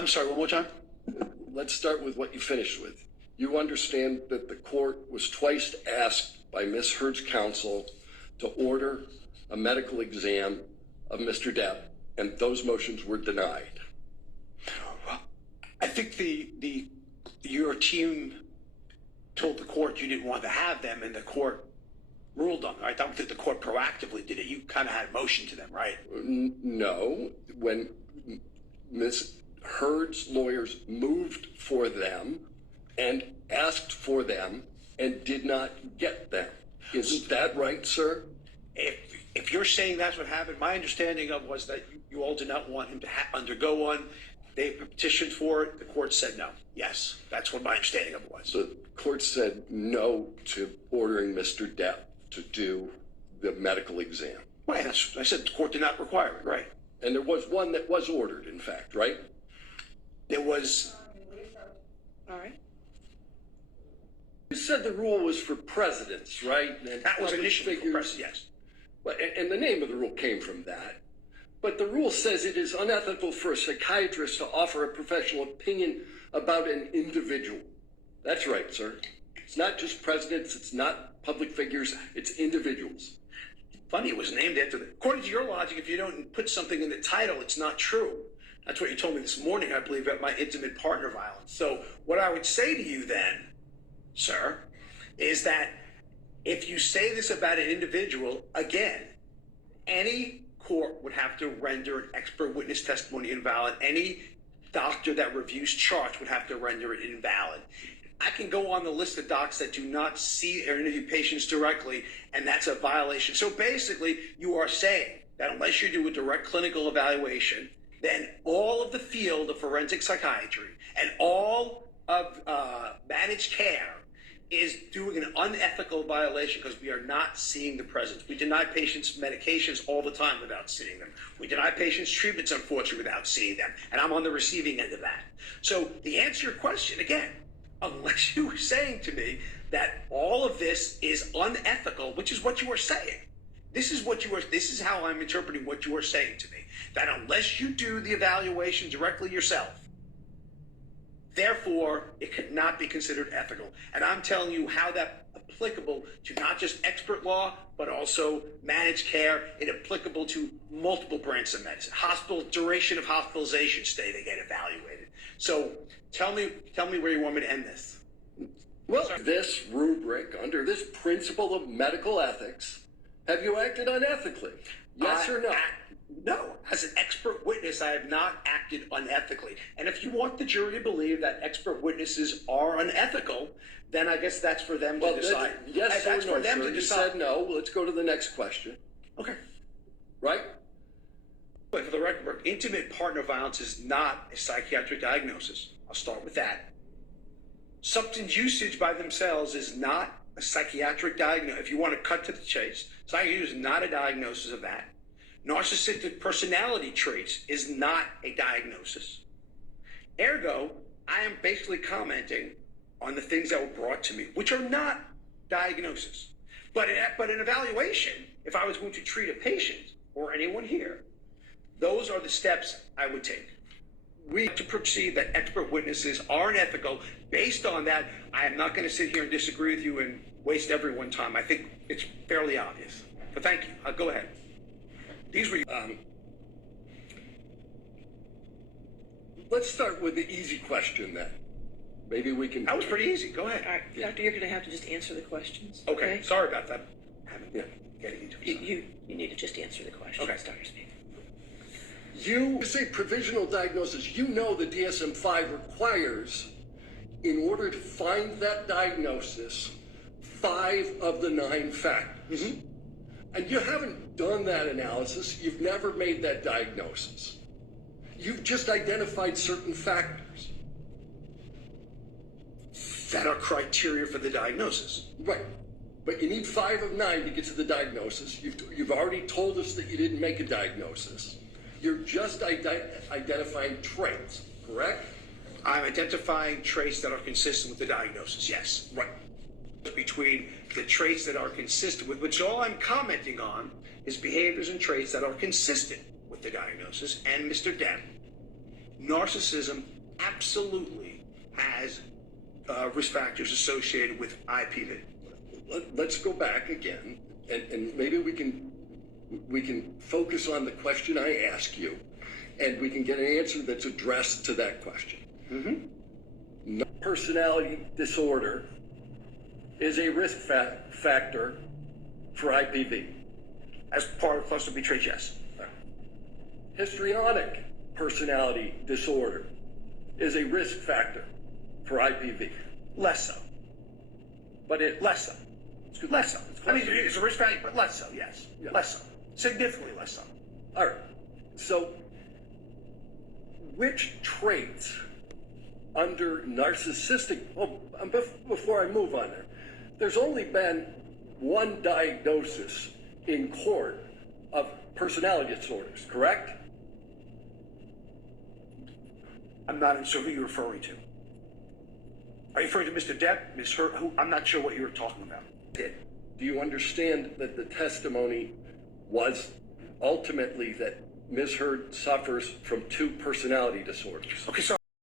I'm sorry, one more time? Let's start with what you finished with. You understand that the court was twice asked by Ms. Heard's counsel to order a medical exam of Mr. Depp, and those motions were denied. I think your team told the court you didn't want to have them, and the court ruled on it. I don't think the court proactively did it. You kind of had a motion to them, right? No. When Ms. Heard's lawyers moved for them and asked for them and did not get them. Isn't that right, sir? If you're saying that's what happened, my understanding of was that you all did not want him to undergo one. They petitioned for it. The court said no. Yes, that's what my understanding of it was. The court said no to ordering Mr. Depp to do the medical exam. Right, I said the court did not require it, right? And there was one that was ordered, in fact, right? There was. All right. You said the rule was for presidents, right? And That was initially for presidents, yes. And the name of the rule came from that. But the rule says it is unethical for a psychiatrist to offer a professional opinion about an individual. That's right, sir. It's not just presidents, it's not public figures, it's individuals. Funny, it was named after according to your logic, if you don't put something in the title, it's not true. That's what you told me this morning, I believe, at my intimate partner violence. So what I would say to you then, sir, is that if you say this about an individual, again, any court would have to render an expert witness testimony invalid. Any doctor that reviews charts would have to render it invalid. I can go on the list of docs that do not see or interview patients directly, and that's a violation. So basically, you are saying that unless you do a direct clinical evaluation, then all of the field of forensic psychiatry and all of managed care is doing an unethical violation because we are not seeing the presence. We deny patients medications all the time without seeing them. We deny patients treatments, unfortunately, without seeing them. And I'm on the receiving end of that. So the answer to your question, again, unless you were saying to me that all of this is unethical, which is what you are saying. This is how I'm interpreting what you are saying to me. That unless you do the evaluation directly yourself, therefore, it could not be considered ethical. And I'm telling you how that's applicable to not just expert law, but also managed care, and applicable to multiple branches of medicine. Hospital duration of hospitalization stay, they get evaluated. So tell me where you want me to end this. Well, this rubric, under this principle of medical ethics, have you acted unethically? Yes or no? No. As an expert witness, I have not acted unethically. And if you want the jury to believe that expert witnesses are unethical, then I guess that's for them to decide. Yes that's or no, for them sir. to You decide. said no. Let's go to the next question. Okay. Right? But for the record, intimate partner violence is not a psychiatric diagnosis. I'll start with that. Substance usage by themselves is not a psychiatric diagnosis. If you want to cut to the chase, psychiatry is not a diagnosis of that. Narcissistic personality traits is not a diagnosis. Ergo, I am basically commenting on the things that were brought to me, which are not diagnosis. But an evaluation, if I was going to treat a patient or anyone here, those are the steps I would take. We have to perceive that expert witnesses are unethical. Based on that, I am not going to sit here and disagree with you and waste everyone's time. I think it's fairly obvious. But thank you. I'll go ahead. These were. Let's start with the easy question then. Maybe we can. That was pretty easy. Go ahead. All right, Doctor, you're going to have to just answer the questions. Okay. Sorry about that. Getting into it. You need to just answer the questions, Okay. Dr. Speed. You say provisional diagnosis. You know the DSM-5 requires, in order to find that diagnosis, 5 of the 9 factors. Mm-hmm. And you haven't done that analysis. You've never made that diagnosis. You've just identified certain factors. That are criteria for the diagnosis. Right. But you need 5 of 9 to get to the diagnosis. You've already told us that you didn't make a diagnosis. You're just identifying traits, correct? I'm identifying traits that are consistent with the diagnosis, yes. Right. Between the traits that are consistent with, which all I'm commenting on is behaviors and traits that are consistent with the diagnosis and Mr. Depp. narcissism absolutely has risk factors associated with IPV. Let's go back again, and maybe we can focus on the question I ask you, and we can get an answer that's addressed to that question. Mm-hmm. Personality disorder is a risk factor for IPV. As part of cluster B traits, yes. Histrionic personality disorder is a risk factor for IPV. Less so. But it Less so. Less so. I mean, it's a risk factor, but less so, yes. Yeah. Less so. Significantly less so. All right. So, which traits under narcissistic? Oh, before I move on there, there's only been one diagnosis in court of personality disorders, correct? I'm not sure who you're referring to. Are you referring to Mr. Depp, Ms. Hurt? Who? I'm not sure what you're talking about. Do you understand that the testimony was ultimately that Ms. Hurd suffers from 2 personality disorders? Okay, so